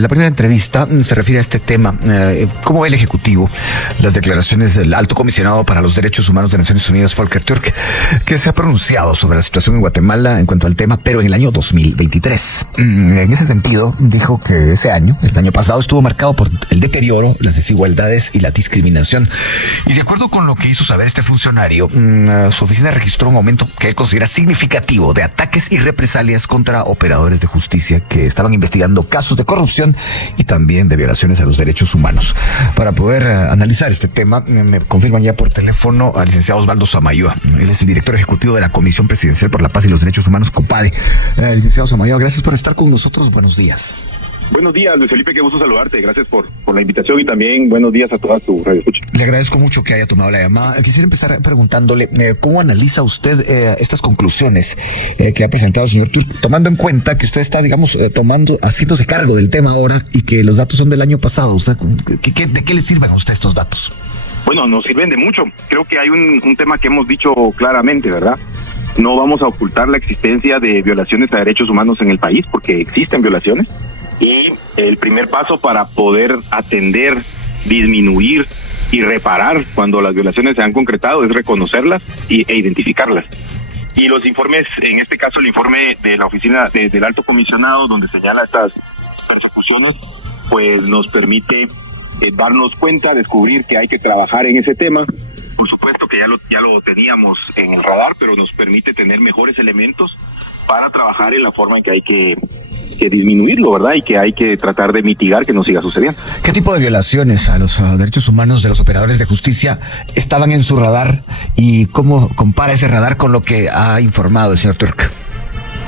La primera entrevista se refiere a este tema. ¿Cómo ve el Ejecutivo las declaraciones del Alto Comisionado para los Derechos Humanos de Naciones Unidas, Volker Türk, que se ha pronunciado sobre la situación en Guatemala en cuanto al tema, pero en el año 2023? En ese sentido, dijo que ese año, el año pasado, estuvo marcado por el deterioro, las desigualdades y la discriminación. Y de acuerdo con lo que hizo saber este funcionario, su oficina registró un aumento que él considera significativo de ataques y represalias contra operadores de justicia que estaban investigando casos de corrupción y también de violaciones a los derechos humanos. Para poder analizar este tema, me confirman ya por teléfono al licenciado Osvaldo Samayoa. Él es el director ejecutivo de la Comisión Presidencial por la Paz y los Derechos Humanos, COPADE. Licenciado Samayoa, gracias por estar con nosotros. Buenos días. Buenos días, Luis Felipe, qué gusto saludarte. Gracias por la invitación y también buenos días a toda tu radio escucha. Le agradezco mucho que haya tomado la llamada. Quisiera empezar preguntándole cómo analiza usted estas conclusiones que ha presentado el señor Türk, tomando en cuenta que usted está, haciéndose cargo del tema ahora y que los datos son del año pasado. ¿Usted, de qué le sirven a usted estos datos? Bueno, nos sirven de mucho. Creo que hay un tema que hemos dicho claramente, ¿verdad? No vamos a ocultar la existencia de violaciones a derechos humanos en el país, porque existen violaciones. Y el primer paso para poder atender, disminuir y reparar cuando las violaciones se han concretado es reconocerlas e identificarlas. Y los informes, en este caso el informe de la oficina del Alto Comisionado, donde señala estas persecuciones, pues nos permite darnos cuenta, descubrir que hay que trabajar en ese tema. Por supuesto que ya lo teníamos en el radar, pero nos permite tener mejores elementos para trabajar en la forma en que hay que disminuirlo, ¿verdad? Y que hay que tratar de mitigar que no siga sucediendo. ¿Qué tipo de violaciones a los derechos humanos de los operadores de justicia estaban en su radar y cómo compara ese radar con lo que ha informado el señor Türk?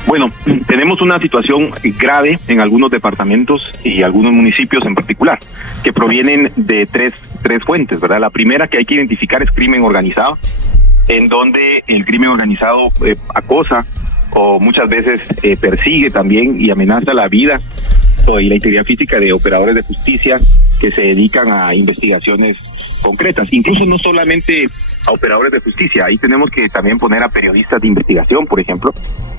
Bueno, tenemos una situación grave en algunos departamentos y algunos municipios en particular, que provienen de tres fuentes, ¿verdad? La primera que hay que identificar es crimen organizado, en donde el crimen organizado acosa o muchas veces persigue también y amenaza la vida y la integridad física de operadores de justicia que se dedican a investigaciones concretas, incluso no solamente a operadores de justicia. Ahí tenemos que también poner a periodistas de investigación, por ejemplo,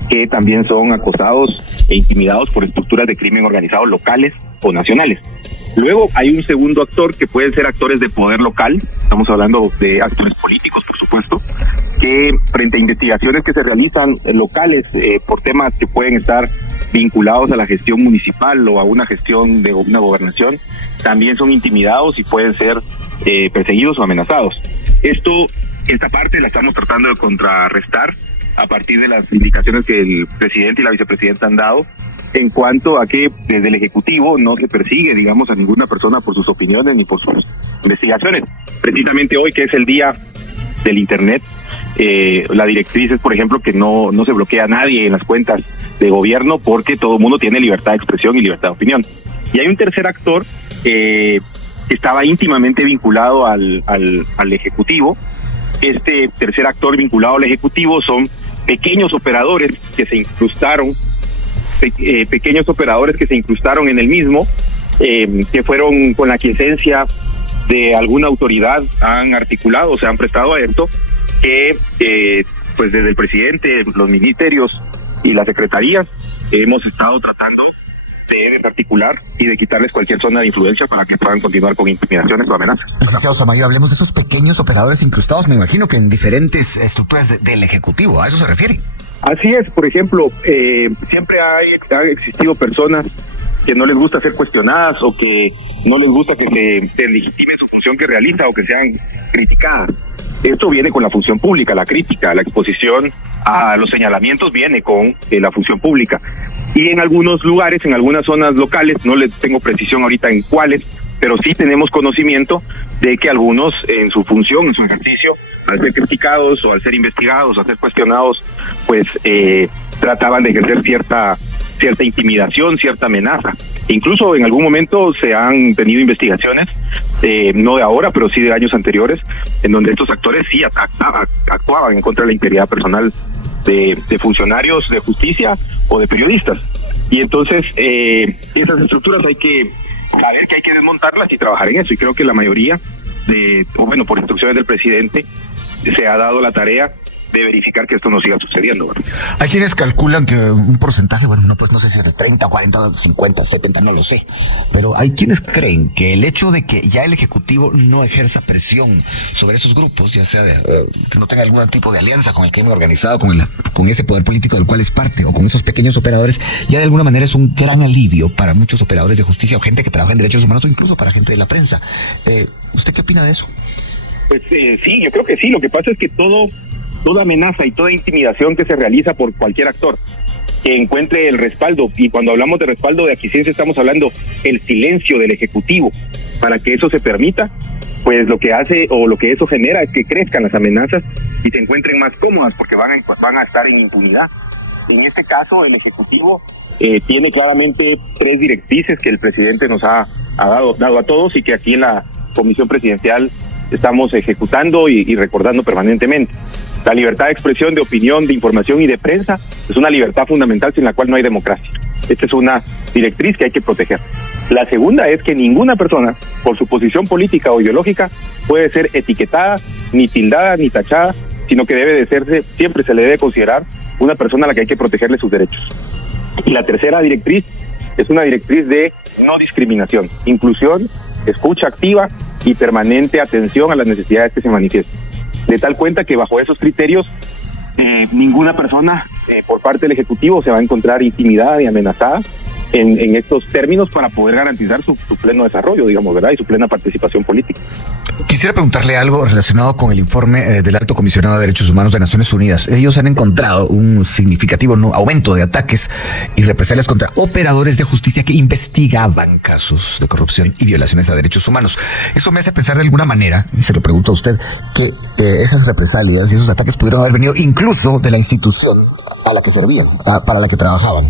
que también son acosados e intimidados por estructuras de crimen organizado locales o nacionales. Luego hay un segundo actor que pueden ser actores de poder local, estamos hablando de actores políticos, por supuesto, que frente a investigaciones que se realizan locales por temas que pueden estar vinculados a la gestión municipal o a una gestión de una gobernación, también son intimidados y pueden ser perseguidos o amenazados. Esta parte la estamos tratando de contrarrestar a partir de las indicaciones que el presidente y la vicepresidenta han dado en cuanto a que desde el Ejecutivo no se persigue, digamos, a ninguna persona por sus opiniones ni por sus investigaciones. Precisamente hoy, que es el día del Internet, la directriz es, por ejemplo, que no se bloquea a nadie en las cuentas de gobierno porque todo el mundo tiene libertad de expresión y libertad de opinión. Y hay un tercer actor que estaba íntimamente vinculado al Ejecutivo. Este tercer actor vinculado al Ejecutivo son pequeños operadores que se incrustaron en el mismo, que fueron con la quiesencia de alguna autoridad, han articulado, se han prestado a esto, que pues desde el presidente, los ministerios y las secretarías hemos estado tratando de desarticular y de quitarles cualquier zona de influencia para que puedan continuar con intimidaciones o amenazas. Licenciado Samayoa, hablemos de esos pequeños operadores incrustados, me imagino que en diferentes estructuras del Ejecutivo, ¿a eso se refiere? Así es, por ejemplo, siempre ha existido personas que no les gusta ser cuestionadas o que no les gusta que se legitime su función que realiza o que sean criticadas. Esto viene con la función pública, la crítica, la exposición a los señalamientos viene con la función pública. Y en algunos lugares, en algunas zonas locales, no les tengo precisión ahorita en cuáles, pero sí tenemos conocimiento de que algunos en su función, en su ejercicio, al ser criticados o al ser investigados o al ser cuestionados, pues trataban de ejercer cierta intimidación, cierta amenaza. Incluso en algún momento se han tenido investigaciones, no de ahora, pero sí de años anteriores, en donde estos actores sí actuaban en contra de la integridad personal de funcionarios de justicia o de periodistas. Y entonces esas estructuras hay que saber que hay que desmontarlas y trabajar en eso. Y creo que la mayoría, por instrucciones del presidente, se ha dado la tarea de verificar que esto no siga sucediendo, ¿verdad? Hay quienes calculan que un porcentaje, bueno, no, pues no sé si es de 30, 40, 50, 70, no lo sé, pero hay quienes creen que el hecho de que ya el Ejecutivo no ejerza presión sobre esos grupos, ya sea que no tenga algún tipo de alianza con el crimen organizado, con ese poder político del cual es parte, o con esos pequeños operadores, ya de alguna manera es un gran alivio para muchos operadores de justicia o gente que trabaja en derechos humanos o incluso para gente de la prensa. ¿Usted qué opina de eso? Pues sí, yo creo que sí. Lo que pasa es que toda amenaza y toda intimidación que se realiza por cualquier actor que encuentre el respaldo, y cuando hablamos de respaldo de aquiescencia estamos hablando el silencio del Ejecutivo, para que eso se permita, pues lo que hace o lo que eso genera es que crezcan las amenazas y se encuentren más cómodas porque van a estar en impunidad. En este caso el Ejecutivo tiene claramente 3 directrices que el presidente nos ha dado a todos y que aquí en la Comisión Presidencial estamos ejecutando y recordando permanentemente. La libertad de expresión, de opinión, de información y de prensa es una libertad fundamental sin la cual no hay democracia. Esta es una directriz que hay que proteger. La segunda es que ninguna persona, por su posición política o ideológica, puede ser etiquetada, ni tildada, ni tachada, sino que debe de serse, siempre se le debe considerar una persona a la que hay que protegerle sus derechos. Y la tercera directriz es una directriz de no discriminación, inclusión, escucha activa y permanente atención a las necesidades que se manifiestan. De tal cuenta que bajo esos criterios ninguna persona por parte del Ejecutivo se va a encontrar intimidada y amenazada en estos términos para poder garantizar su pleno desarrollo, digamos, ¿verdad? Y su plena participación política. Quisiera preguntarle algo relacionado con el informe del Alto Comisionado de Derechos Humanos de Naciones Unidas. Ellos han encontrado un significativo aumento de ataques y represalias contra operadores de justicia que investigaban casos de corrupción y violaciones a derechos humanos. Eso me hace pensar de alguna manera, y se lo pregunto a usted, que esas represalias y esos ataques pudieron haber venido incluso de la institución a la que servían, para la que trabajaban.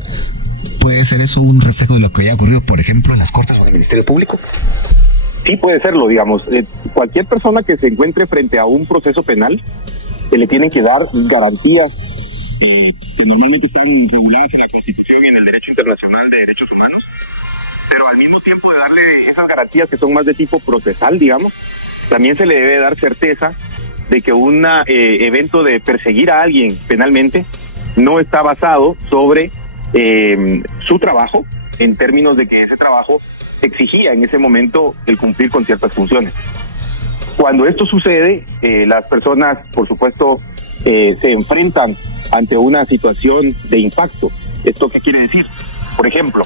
¿Puede ser eso un reflejo de lo que haya ocurrido, por ejemplo, en las Cortes o en el Ministerio Público? Sí, puede serlo, digamos. Cualquier persona que se encuentre frente a un proceso penal, se le tienen que dar garantías que normalmente están reguladas en la Constitución y en el Derecho Internacional de Derechos Humanos, pero al mismo tiempo de darle esas garantías que son más de tipo procesal, digamos, también se le debe dar certeza de que un evento de perseguir a alguien penalmente no está basado sobre su trabajo, en términos de que ese trabajo exigía en ese momento el cumplir con ciertas funciones. Cuando esto sucede, las personas, por supuesto, se enfrentan ante una situación de impacto. ¿Esto qué quiere decir? Por ejemplo,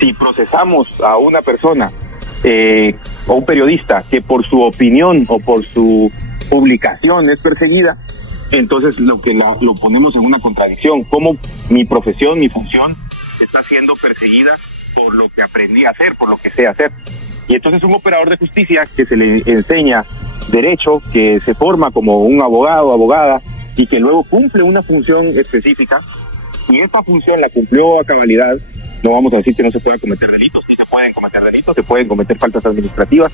si procesamos a una persona o un periodista que por su opinión o por su publicación es perseguida, entonces lo ponemos en una contradicción. ¿Cómo mi profesión, mi función está siendo perseguida por lo que aprendí a hacer, por lo que sé hacer? Y entonces un operador de justicia que se le enseña derecho, que se forma como un abogado, abogada, y que luego cumple una función específica, y esta función la cumplió a cabalidad, no vamos a decir que no se pueden cometer delitos, sí se pueden cometer delitos, se pueden cometer faltas administrativas,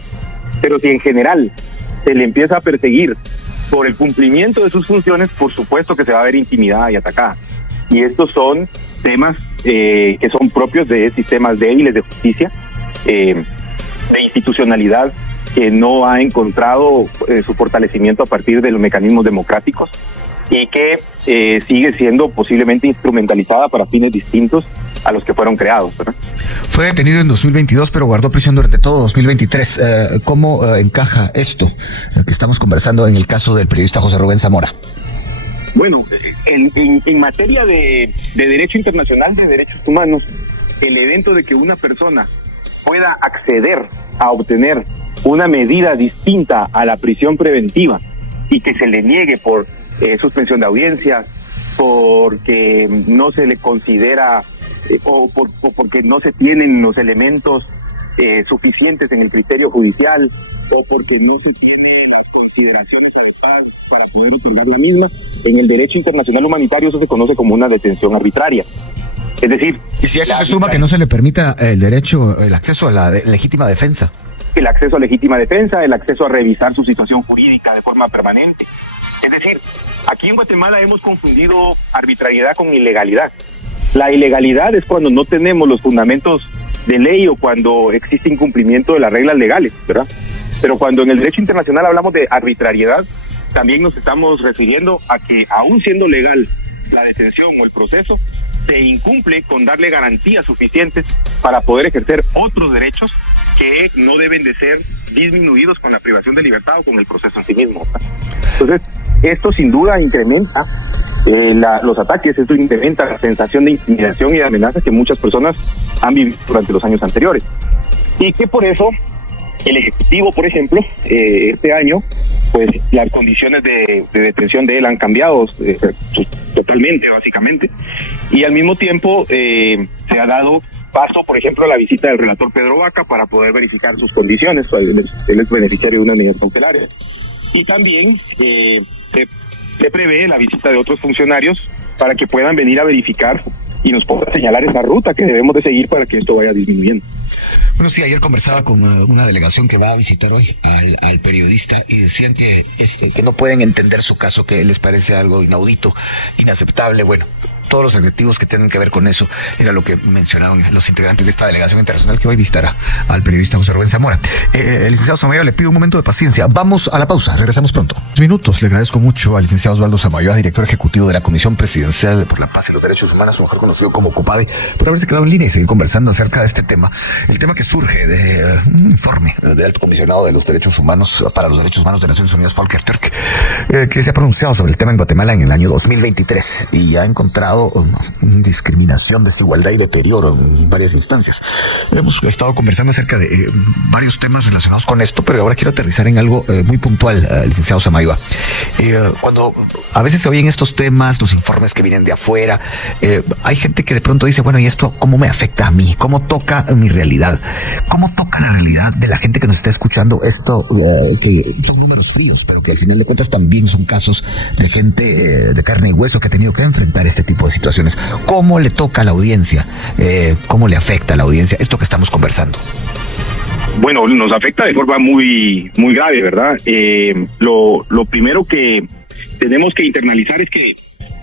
pero si en general se le empieza a perseguir por el cumplimiento de sus funciones, por supuesto que se va a ver intimidada y atacada. Y estos son temas que son propios de sistemas débiles de justicia, de institucionalidad que no ha encontrado su fortalecimiento a partir de los mecanismos democráticos y que sigue siendo posiblemente instrumentalizada para fines distintos a los que fueron creados, ¿verdad? Fue detenido en 2022, pero guardó prisión durante todo 2023. ¿Cómo encaja esto que estamos conversando en el caso del periodista José Rubén Zamora? Bueno, en materia de derecho internacional de derechos humanos, el evento de que una persona pueda acceder a obtener una medida distinta a la prisión preventiva y que se le niegue por suspensión de audiencias, porque no se le considera o porque no se tienen los elementos suficientes en el criterio judicial, o porque no se tiene las consideraciones adecuadas para poder otorgar la misma, en el derecho internacional humanitario eso se conoce como una detención arbitraria. Es decir, y si eso se suma que no se le permita el acceso a la legítima defensa. El acceso a legítima defensa, el acceso a revisar su situación jurídica de forma permanente. Es decir, aquí en Guatemala hemos confundido arbitrariedad con ilegalidad. La ilegalidad es cuando no tenemos los fundamentos de ley o cuando existe incumplimiento de las reglas legales, ¿verdad? Pero cuando en el derecho internacional hablamos de arbitrariedad, también nos estamos refiriendo a que, aún siendo legal la detención o el proceso, se incumple con darle garantías suficientes para poder ejercer otros derechos que no deben de ser disminuidos con la privación de libertad o con el proceso en sí mismo. Entonces, esto sin duda incrementa los ataques, esto incrementa la sensación de intimidación y de amenaza que muchas personas han vivido durante los años anteriores. Y que por eso el Ejecutivo, por ejemplo, este año, pues las condiciones de detención de él han cambiado totalmente, básicamente. Y al mismo tiempo se ha dado paso, por ejemplo, a la visita del relator Pedro Vaca para poder verificar sus condiciones. Él es beneficiario de unas medidas cautelares. Y también se prevé la visita de otros funcionarios para que puedan venir a verificar y nos puedan señalar esa ruta que debemos de seguir para que esto vaya disminuyendo. Bueno, sí, ayer conversaba con una delegación que va a visitar hoy al periodista y decían que no pueden entender su caso, que les parece algo inaudito, inaceptable. Bueno, todos los adjetivos que tienen que ver con eso era lo que mencionaron los integrantes de esta delegación internacional que hoy visitará al periodista José Rubén Zamora. El licenciado Samayoa, le pido un momento de paciencia. Vamos a la pausa, regresamos pronto. Minutos, le agradezco mucho al licenciado Osvaldo Samayoa, director ejecutivo de la Comisión Presidencial por la Paz y los Derechos Humanos, mejor conocido como COPADE, por haberse quedado en línea y seguir conversando acerca de este tema. El tema que surge de un informe del Alto Comisionado de los Derechos Humanos para los Derechos Humanos de Naciones Unidas, Volker Turk, que se ha pronunciado sobre el tema en Guatemala en el año 2023 y ha encontrado discriminación, desigualdad y deterioro en varias instancias. Hemos estado conversando acerca de varios temas relacionados con esto, pero ahora quiero aterrizar en algo muy puntual, licenciado Samayoa. Cuando a veces se oyen estos temas, los informes que vienen de afuera, hay gente que de pronto dice, bueno, ¿y esto cómo me afecta a mí? ¿Cómo toca mi realidad? ¿Cómo toca la realidad de la gente que nos está escuchando esto, que son números fríos, pero que al final de cuentas también son casos de gente de carne y hueso que ha tenido que enfrentar este tipo de situaciones? ¿Cómo le toca a la audiencia? ¿Cómo le afecta a la audiencia esto que estamos conversando? Bueno, nos afecta de forma muy grave, ¿verdad? Lo primero que tenemos que internalizar es que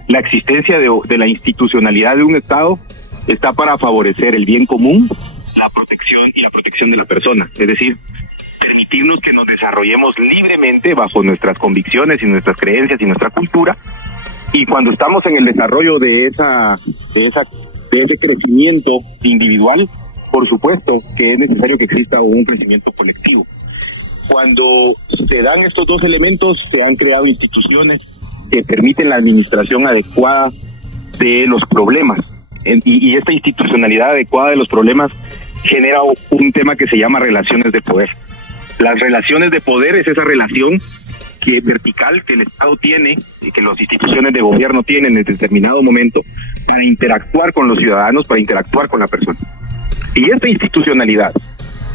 la existencia de la institucionalidad de un Estado está para favorecer el bien común, la protección de la persona. Es decir, permitirnos que nos desarrollemos libremente bajo nuestras convicciones y nuestras creencias y nuestra cultura. Y cuando estamos en el desarrollo de ese crecimiento individual, por supuesto que es necesario que exista un crecimiento colectivo. Cuando se dan estos dos elementos, se han creado instituciones que permiten la administración adecuada de los problemas. Y esta institucionalidad adecuada de los problemas genera un tema que se llama relaciones de poder. Las relaciones de poder es esa relación vertical que el Estado tiene y que las instituciones de gobierno tienen en determinado momento para interactuar con los ciudadanos, para interactuar con la persona. Y esta institucionalidad,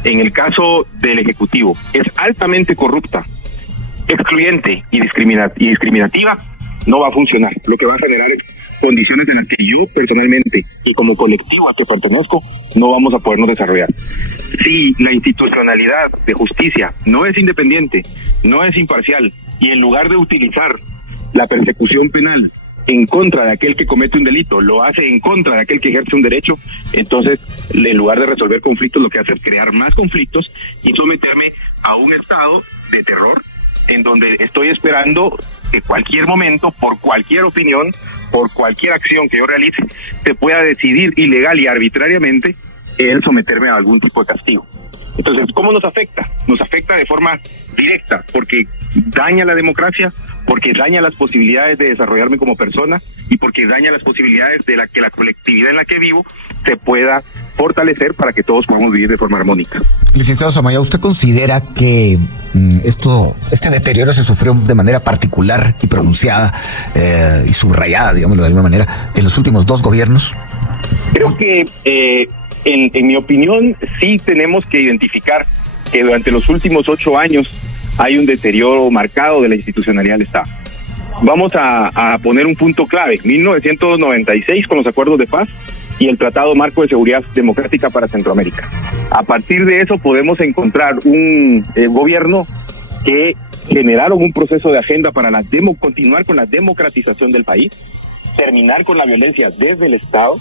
en el caso del Ejecutivo, es altamente corrupta, excluyente y discriminativa, no va a funcionar. Lo que va a generar es condiciones en las que yo personalmente y como colectivo al que pertenezco no vamos a podernos desarrollar. Si la institucionalidad de justicia no es independiente, no es imparcial, y en lugar de utilizar la persecución penal en contra de aquel que comete un delito, lo hace en contra de aquel que ejerce un derecho, entonces en lugar de resolver conflictos lo que hace es crear más conflictos y someterme a un estado de terror en donde estoy esperando que cualquier momento, por cualquier opinión, por cualquier acción que yo realice, se pueda decidir ilegal y arbitrariamente el someterme a algún tipo de castigo. Entonces, ¿cómo nos afecta? Nos afecta de forma directa, porque daña la democracia, porque daña las posibilidades de desarrollarme como persona y porque daña las posibilidades de que la colectividad en la que vivo se pueda fortalecer para que todos podamos vivir de forma armónica. Licenciado Samayoa, ¿usted considera que este deterioro se sufrió de manera particular y pronunciada y subrayada, digámoslo de alguna manera, en los últimos dos gobiernos? Creo que en mi opinión sí tenemos que identificar que durante los últimos 8 años hay un deterioro marcado de la institucionalidad del Estado. Vamos a poner un punto clave: 1996 con los acuerdos de paz y el Tratado Marco de Seguridad Democrática para Centroamérica. A partir de eso podemos encontrar un gobierno que generaron un proceso de agenda para continuar con la democratización del país, terminar con la violencia desde el Estado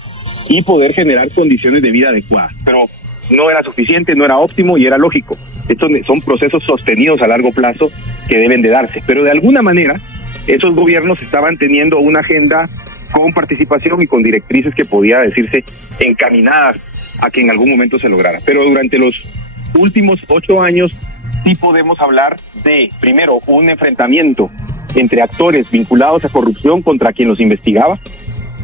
y poder generar condiciones de vida adecuadas. Pero no era suficiente, no era óptimo y era lógico. Estos son procesos sostenidos a largo plazo que deben de darse. Pero de alguna manera, esos gobiernos estaban teniendo una agenda con participación y con directrices que podía decirse encaminadas a que en algún momento se lograra. Pero durante los últimos 8 años sí podemos hablar de, primero, un enfrentamiento entre actores vinculados a corrupción contra quien los investigaba,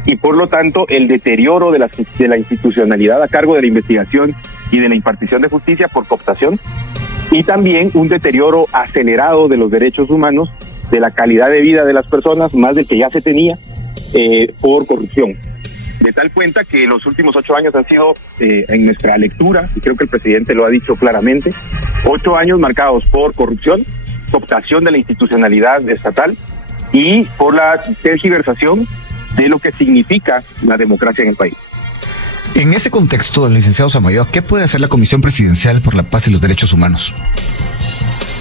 y por lo tanto el deterioro de la institucionalidad a cargo de la investigación y de la impartición de justicia por cooptación, y también un deterioro acelerado de los derechos humanos, de la calidad de vida de las personas, más del que ya se tenía, por corrupción. De tal cuenta que los últimos 8 años han sido, en nuestra lectura, y creo que el presidente lo ha dicho claramente, 8 años marcados por corrupción, cooptación de la institucionalidad estatal y por la tergiversación de lo que significa la democracia en el país. En ese contexto, licenciado Samayoa, ¿qué puede hacer la Comisión Presidencial por la Paz y los Derechos Humanos?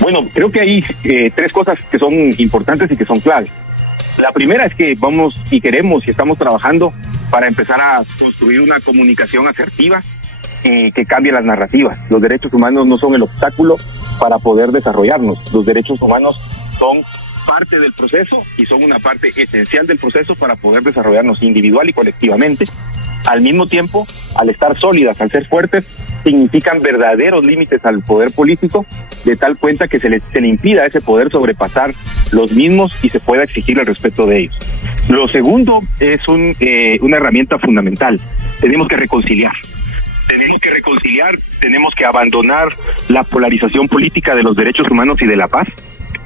Bueno, creo que hay 3 cosas que son importantes y que son claves. La primera es que vamos y queremos y estamos trabajando para empezar a construir una comunicación asertiva que cambie las narrativas. Los derechos humanos no son el obstáculo para poder desarrollarnos. Los derechos humanos son parte del proceso y son una parte esencial del proceso para poder desarrollarnos individual y colectivamente. Al mismo tiempo, al estar sólidas, al ser fuertes, significan verdaderos límites al poder político, de tal cuenta que se le impida a ese poder sobrepasar los mismos y se pueda exigir el respeto de ellos. Lo segundo es una herramienta fundamental. Tenemos que reconciliar. Tenemos que abandonar la polarización política de los derechos humanos y de la paz,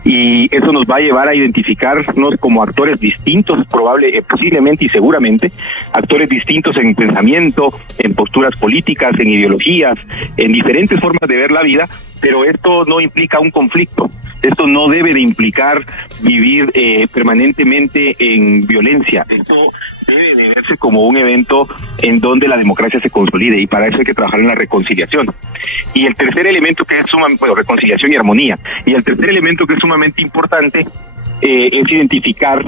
y eso nos va a llevar a identificarnos como actores distintos, posiblemente y seguramente, actores distintos en pensamiento, en posturas políticas, en ideologías, en diferentes formas de ver la vida, pero esto no implica un conflicto. Esto no debe de implicar vivir permanentemente en violencia. Esto debe de verse como un evento en donde la democracia se consolide, y para eso hay que trabajar en la reconciliación. Y el tercer elemento que es reconciliación y armonía. Y el tercer elemento que es sumamente importante es identificar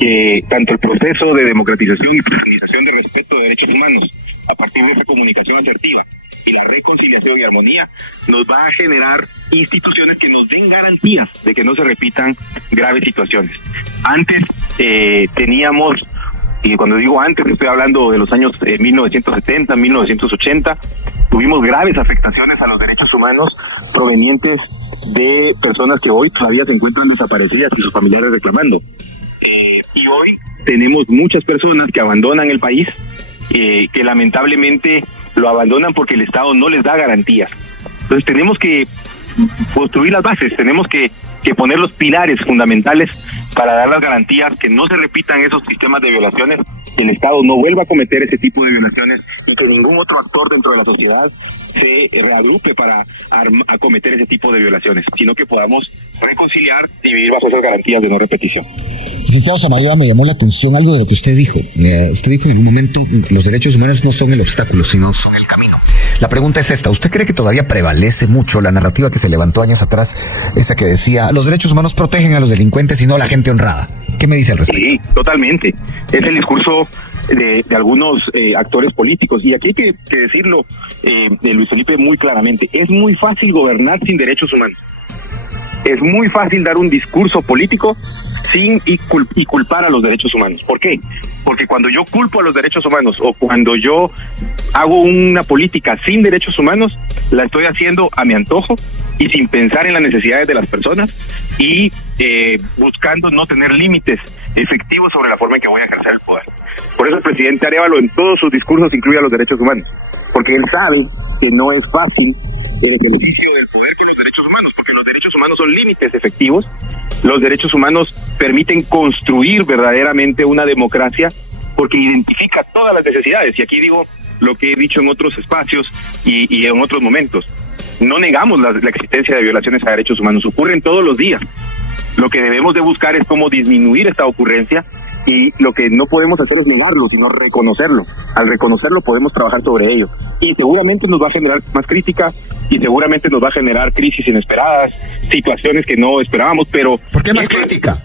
que tanto el proceso de democratización y profundización de respeto de derechos humanos a partir de esa comunicación asertiva y la reconciliación y armonía nos va a generar instituciones que nos den garantías de que no se repitan graves situaciones. Antes teníamos, y cuando digo antes estoy hablando de los años 1970, 1980, tuvimos graves afectaciones a los derechos humanos provenientes de personas que hoy todavía se encuentran desaparecidas y sus familiares reclamando. Y hoy tenemos muchas personas que abandonan el país, que lamentablemente lo abandonan porque el Estado no les da garantías. Entonces tenemos que construir las bases, tenemos que poner los pilares fundamentales para dar las garantías que no se repitan esos sistemas de violaciones, que el Estado no vuelva a cometer ese tipo de violaciones y que ningún otro actor dentro de la sociedad se reagrupe para acometer ese tipo de violaciones, sino que podamos reconciliar y vivir bajo esas garantías de no repetición. Licenciado Samayoa, me llamó la atención algo de lo que usted dijo. Usted dijo en un momento, los derechos humanos no son el obstáculo, sino son el camino. La pregunta es esta: ¿usted cree que todavía prevalece mucho la narrativa que se levantó años atrás, esa que decía, los derechos humanos protegen a los delincuentes y no a la gente honrada? ¿Qué me dice al respecto? Sí, totalmente. Es el discurso de algunos actores políticos. Y aquí hay que decirlo, de Luis Felipe, muy claramente. Es muy fácil gobernar sin derechos humanos. Es muy fácil dar un discurso político sin y culpar a los derechos humanos. ¿Por qué? Porque cuando yo culpo a los derechos humanos o cuando yo hago una política sin derechos humanos, la estoy haciendo a mi antojo y sin pensar en las necesidades de las personas y buscando no tener límites efectivos sobre la forma en que voy a ejercer el poder. Por eso el presidente Arévalo en todos sus discursos incluye a los derechos humanos, porque él sabe que no es fácil el ejercicio del poder que los derechos humanos, porque los derechos humanos son límites efectivos. Los derechos humanos permiten construir verdaderamente una democracia porque identifica todas las necesidades. Y aquí digo lo que he dicho en otros espacios y en otros momentos. No negamos la existencia de violaciones a derechos humanos, ocurren todos los días. Lo que debemos de buscar es cómo disminuir esta ocurrencia, y lo que no podemos hacer es negarlo, sino reconocerlo. Al reconocerlo podemos trabajar sobre ello. Y seguramente nos va a generar más crítica, y seguramente nos va a generar crisis inesperadas, situaciones que no esperábamos, pero... ¿Por qué más crítica?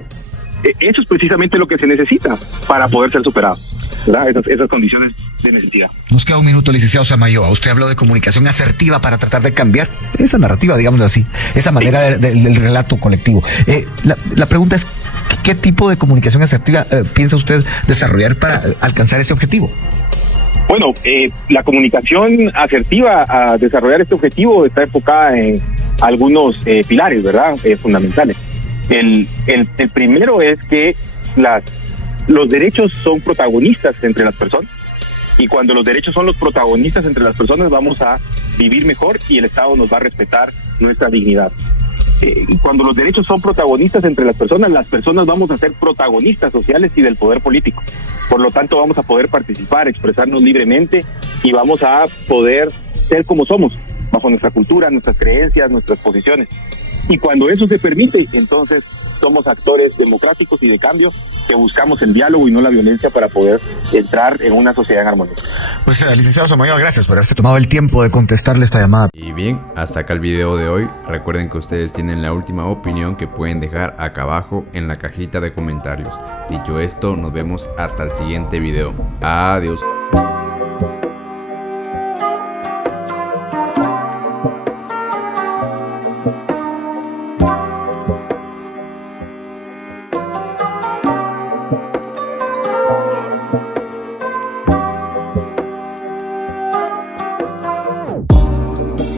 Eso es precisamente lo que se necesita para poder ser superado, ¿verdad? Esas condiciones de necesidad. Nos queda un minuto, licenciado Samayoa. Usted habló de comunicación asertiva para tratar de cambiar esa narrativa, digámoslo así, esa manera del relato colectivo. La pregunta es, ¿qué tipo de comunicación asertiva piensa usted desarrollar para alcanzar ese objetivo? Bueno, la comunicación asertiva a desarrollar este objetivo está enfocada en algunos pilares, ¿verdad? Fundamentales. El primero es que los derechos son protagonistas entre las personas, y cuando los derechos son los protagonistas entre las personas vamos a vivir mejor y el Estado nos va a respetar nuestra dignidad. Cuando los derechos son protagonistas entre las personas vamos a ser protagonistas sociales y del poder político. Por lo tanto, vamos a poder participar, expresarnos libremente y vamos a poder ser como somos, bajo nuestra cultura, nuestras creencias, nuestras posiciones. Y cuando eso se permite, entonces somos actores democráticos y de cambio que buscamos el diálogo y no la violencia para poder entrar en una sociedad en armonía. Pues licenciado Samayoa, gracias por haberse tomado el tiempo de contestarle esta llamada. Y bien, hasta acá el video de hoy. Recuerden que ustedes tienen la última opinión que pueden dejar acá abajo en la cajita de comentarios. Dicho esto, nos vemos hasta el siguiente video. Adiós.